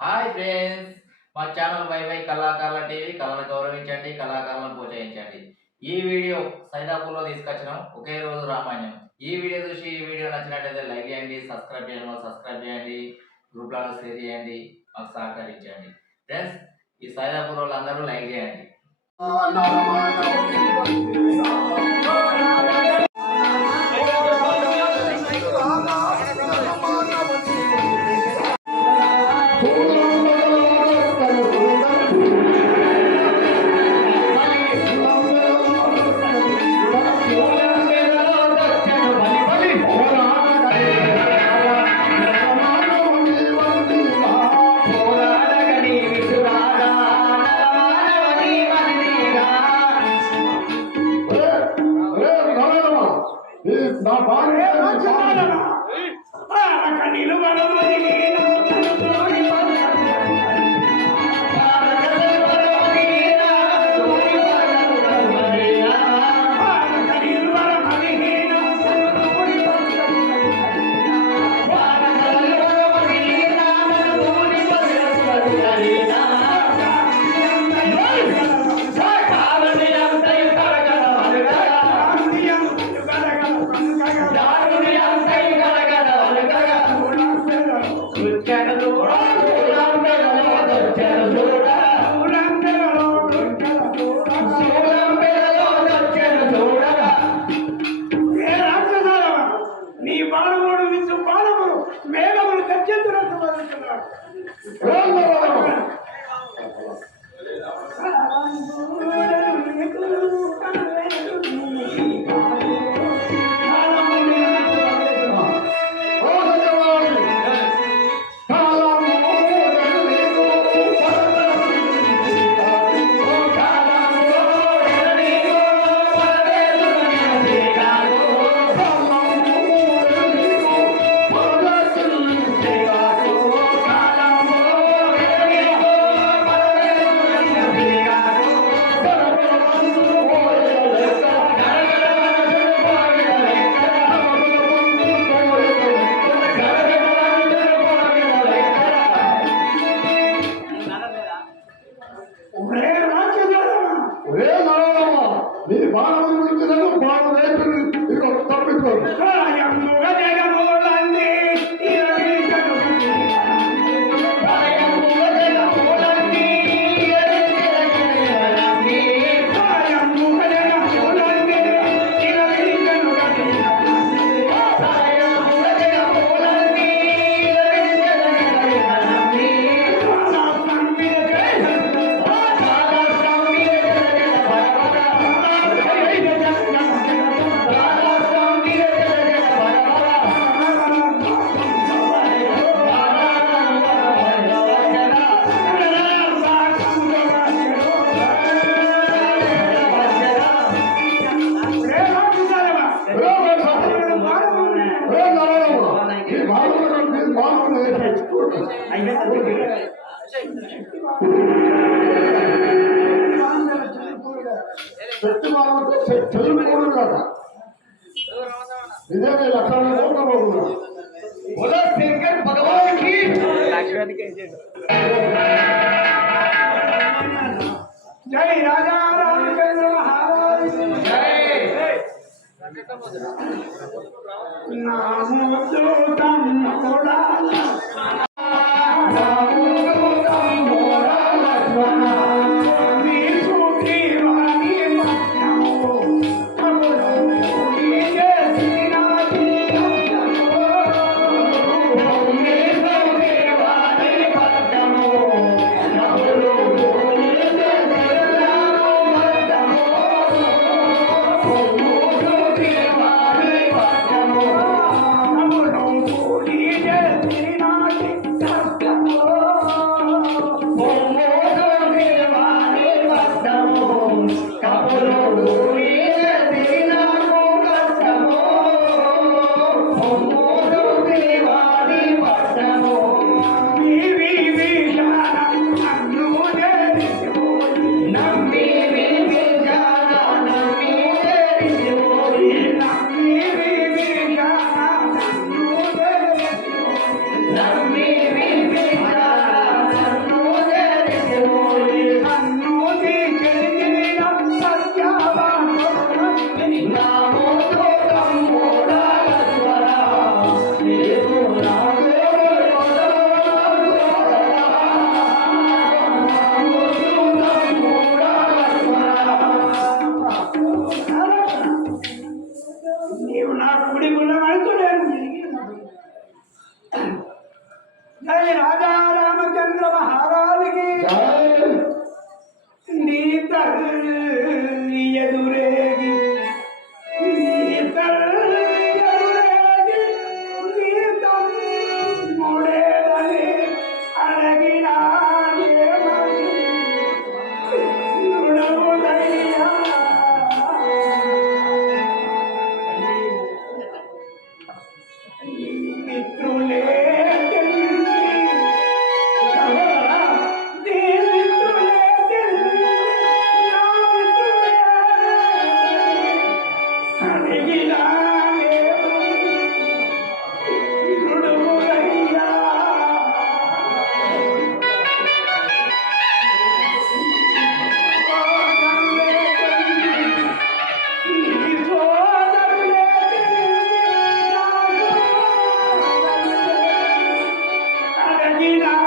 Hi friends మా channel Y Y కళాకారుల TV కళను గౌరవించండి కళాకారులను ప్రోత్సహించండి ఈ వీడియో సైదాపూర్లో తీసుకొచ్చినాం ఒకే రోజు రామాయణం ఈ వీడియో చూసి ఈ వీడియో నచ్చినట్లయితే లైక్ చేయండి సబ్స్క్రైబ్ చేయండి సబ్స్క్రైబ్ చేయండి గ్రూప్లలో షేర్ చేయండి మాకు సహకరించండి ఫ్రెండ్స్ ఈ సైదాపూర్ వాళ్ళందరూ లైక్ చేయండి నీ జై రాజా రామచంద్ర మహారాజ్ నామోద్యోతం కూడా Hallelujah. Regina.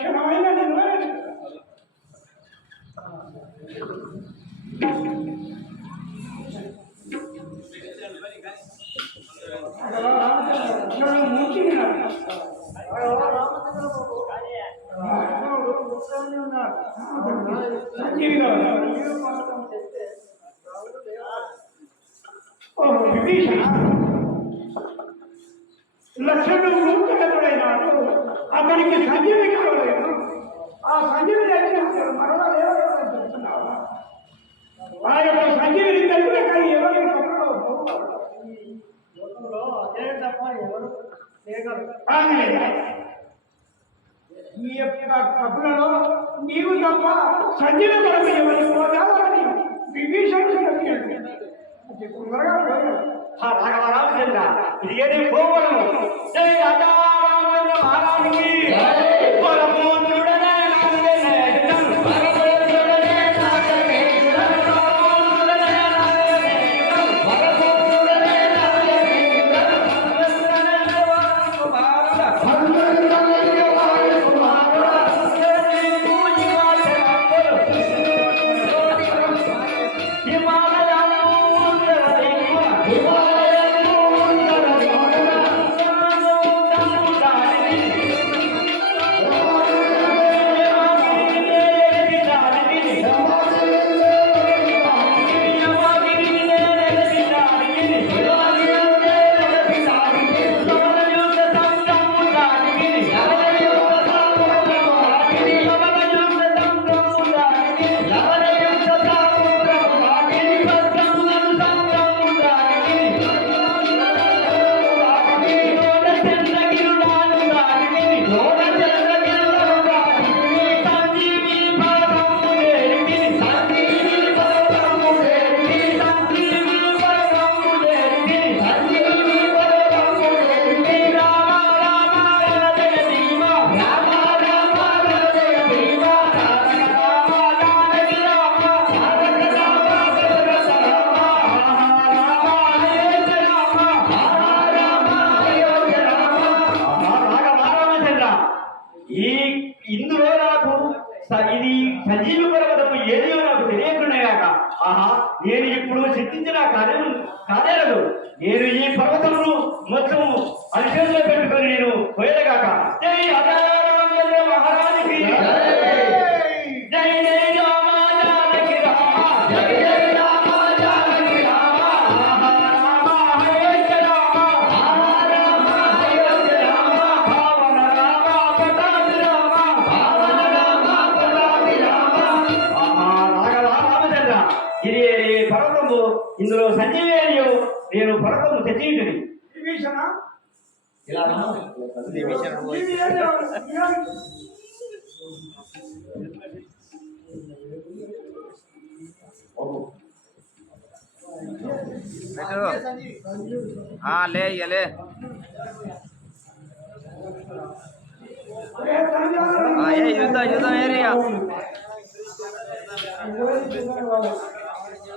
క్షణమైన నిలవలేదు ముంచింది విభీషణ లక్షణం ముంచగతుడైనాడు అక్కడికి సంజీవి కావలేదు ఆ సంజీవి దగ్గర పర్వాలేదు చెప్తున్నావు ఆ యొక్క సంజీవిని తెలిపినాక ఎవరి ఈ యొక్క కబులలో నీవు తప్ప సంజీవి కొరకు ఎవరి పోదాలని విభీషణుడు చెప్పాడు అది తొందరగా రాఘవరావు చెందా ఇది ఏది పోవడం మహారాజుకి మీరు ఈ పర్వతమును మొత్తం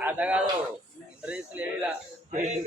atacado Reyes Lerida. Sí.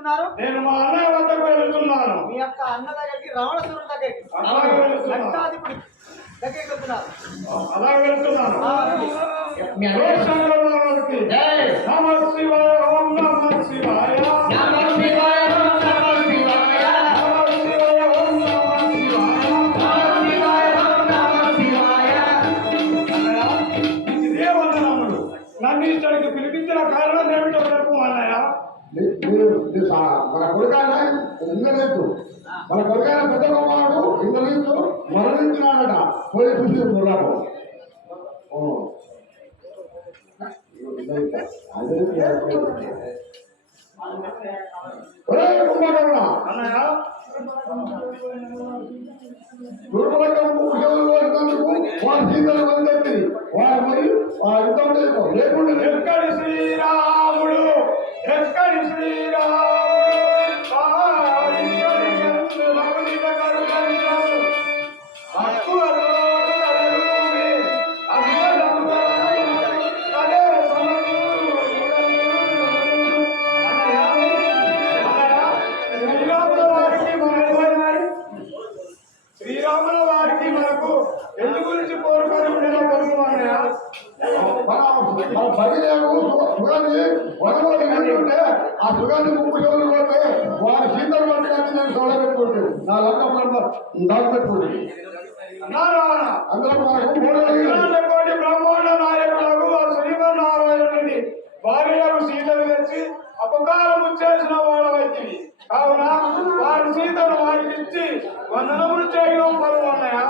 వెళ్తున్నారు? నేను మా అన్నయ్య వద్దకు వెళ్తున్నాను. మీ యొక్క అన్న దగ్గరికి రావణసురుడు దగ్గరికి. లక్షాధిపతి దగ్గరికి వెళ్తున్నారు. అలా వెళ్తున్నాను. కోటి బ్రహ్మాండ నాయకులకు ఆ శ్రీమన్నారాయణుడిని భార్యకు సీతను తెచ్చి అపకారం చేసిన వాళ్ళవైతే కావున వారి సీతను వారికి ఇచ్చి వందనములు చేయడం పనులు ఉన్నాయా?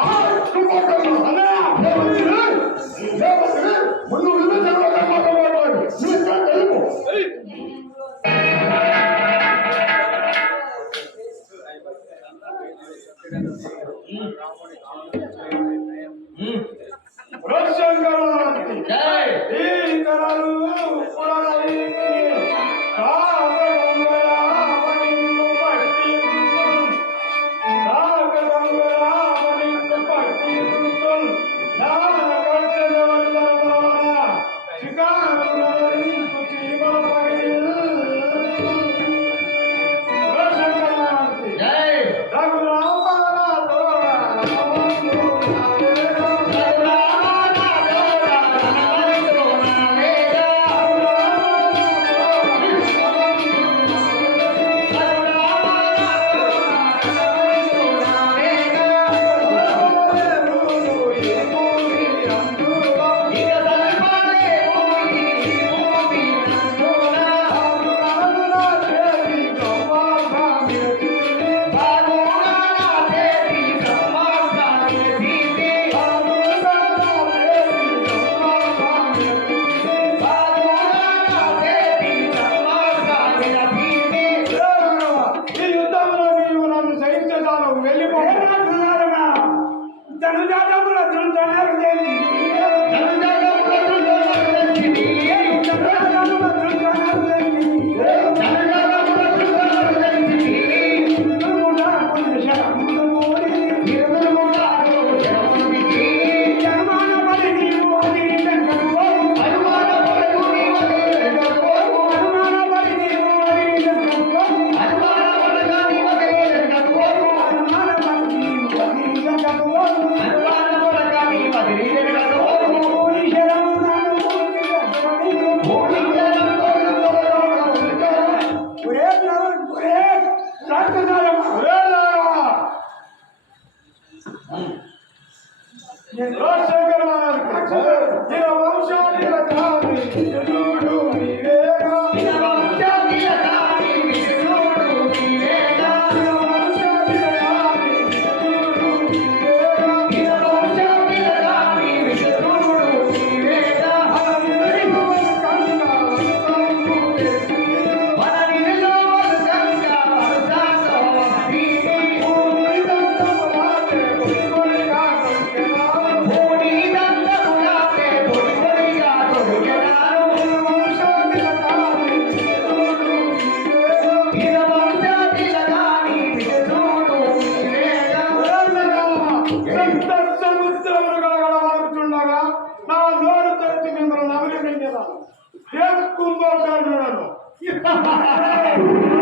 ¡Gracias!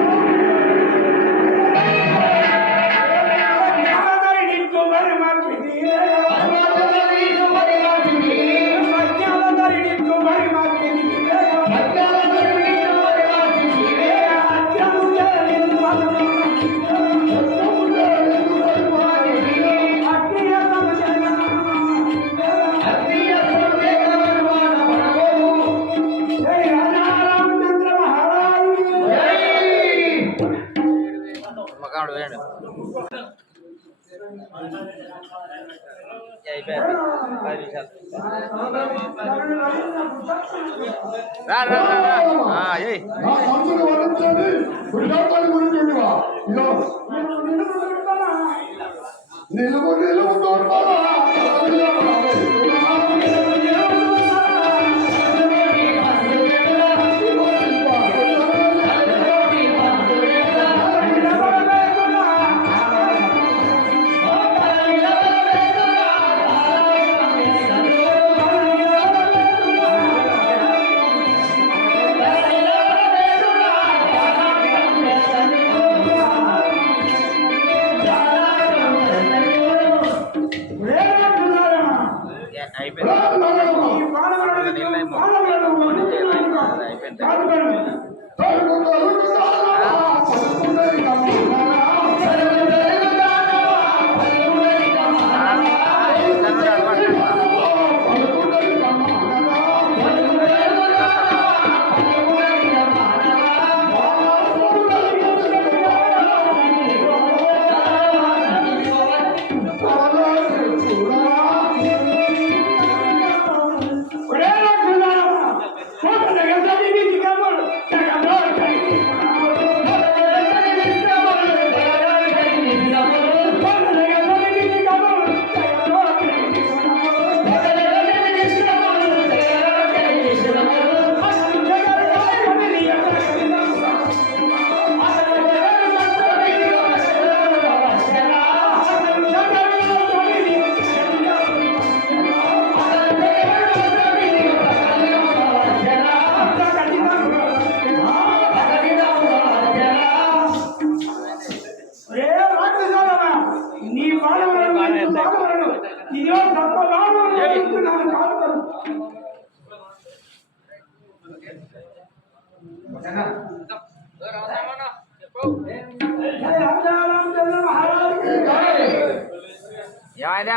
రా రా రా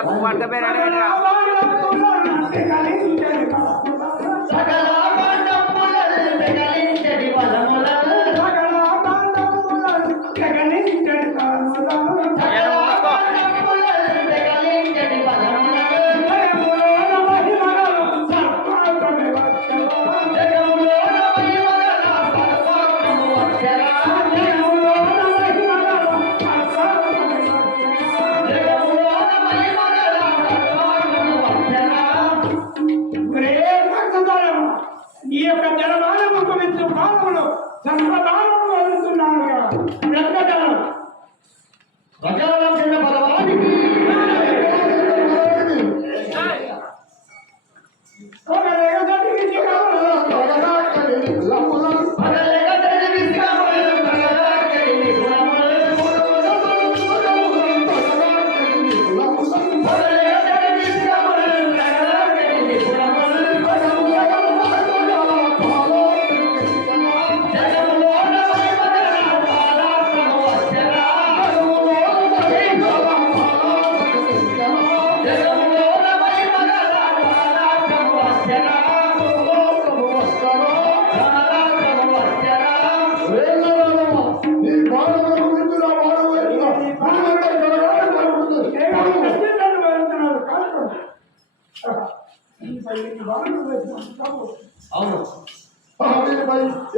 పువ్వు అర్థమైన అవును.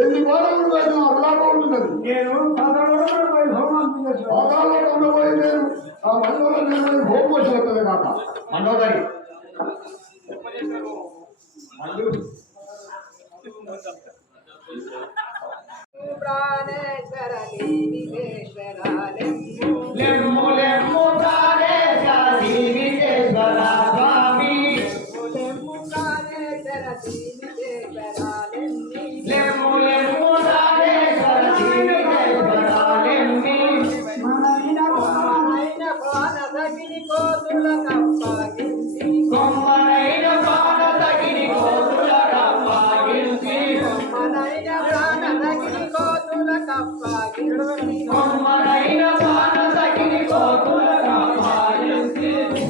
ఎన్ని కోడలు లేదు అల్లాగా ఉంటున్నది నేను పాతాళంలో పోయి హోమం పాతాళంలో పోయి నేను ఆ మండలం నేను హోమం వచ్చేస్తుంది కాక మండోదరి. ప్రాణేశ్వర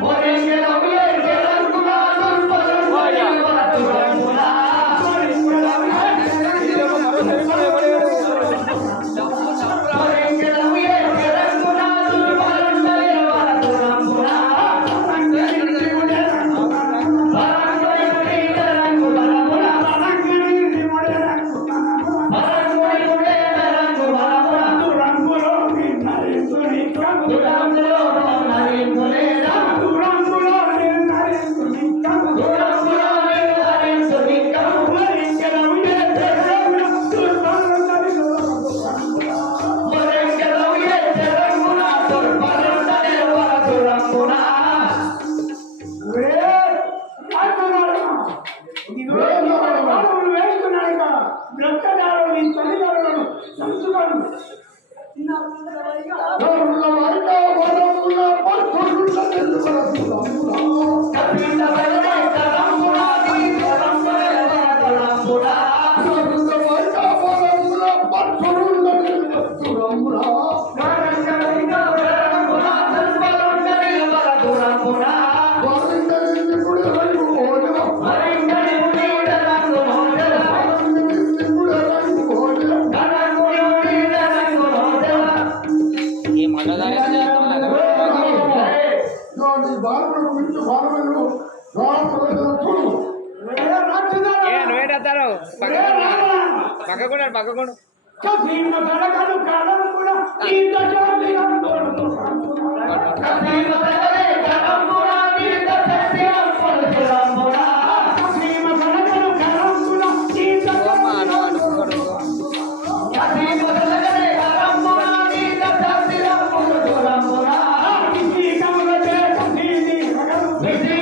Por el que lo ربنا ربنا ربنا ربنا ربنا This is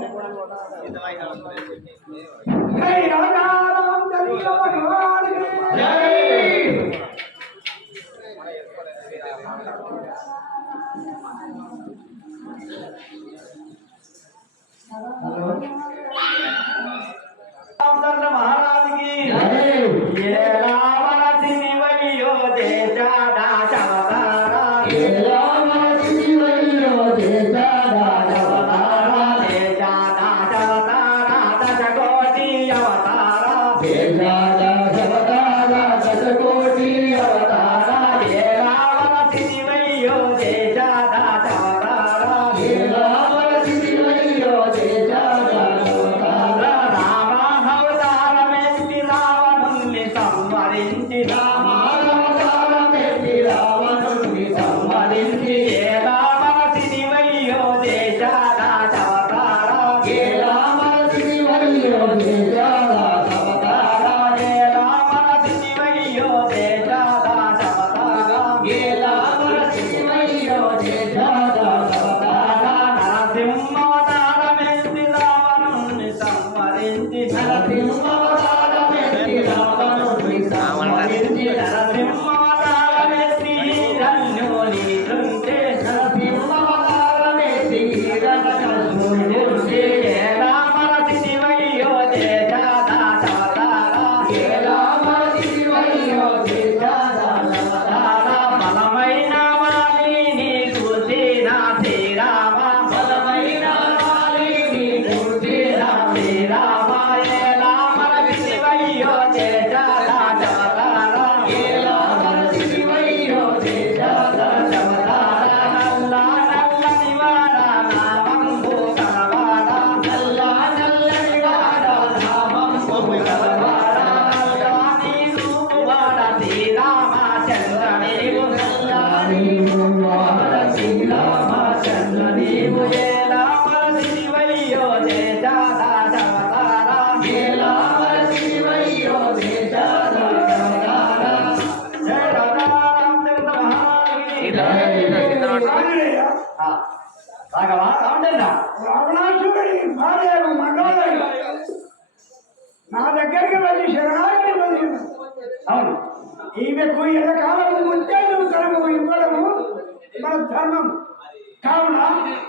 కావున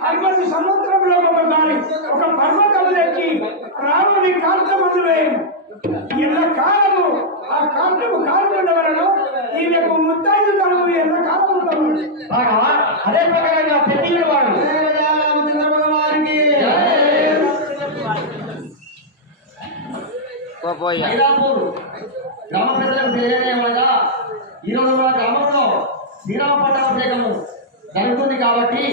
అటువంటి సంవత్సరంలో ఒకసారి ఒక పర్వతం తెచ్చి రాముని కాంతమందు వేయము. ఎల్ల కాలము ఆ కాంతము కాలుతుండ వలన ఈమెకు ముత్తైదు తనము ఎల్ల కాలము అదే ప్రకారంగా ప్రతి వాడు. గ్రామ ప్రజలకు తెలియజేయమనగా ఈరోజు కూడా గ్రామంలో శ్రీరామ పట్టాభిషేకము జరుగుతుంది కాబట్టి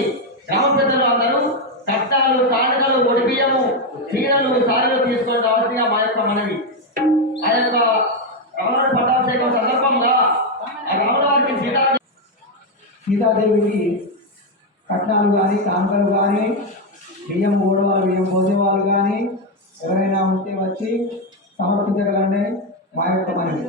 గ్రామ పెద్దలు అందరూ కట్టాలు కానుకలు ఒడిపియము క్రీడలు సారీలు తీసుకొని రావాల్సిందిగా మా యొక్క మనవి. ఆ యొక్క రమణ పట్టాభిషేకం సందర్భంగా ఆ రమణ వారికి సీతాదేవికి కట్నాలు కానీ కాంతలు కానీ బియ్యం ఓడవాళ్ళు బియ్యం పోసేవాళ్ళు కానీ ఎవరైనా ఉంటే వచ్చి సమర్పించగలండి మా యొక్క మనవి.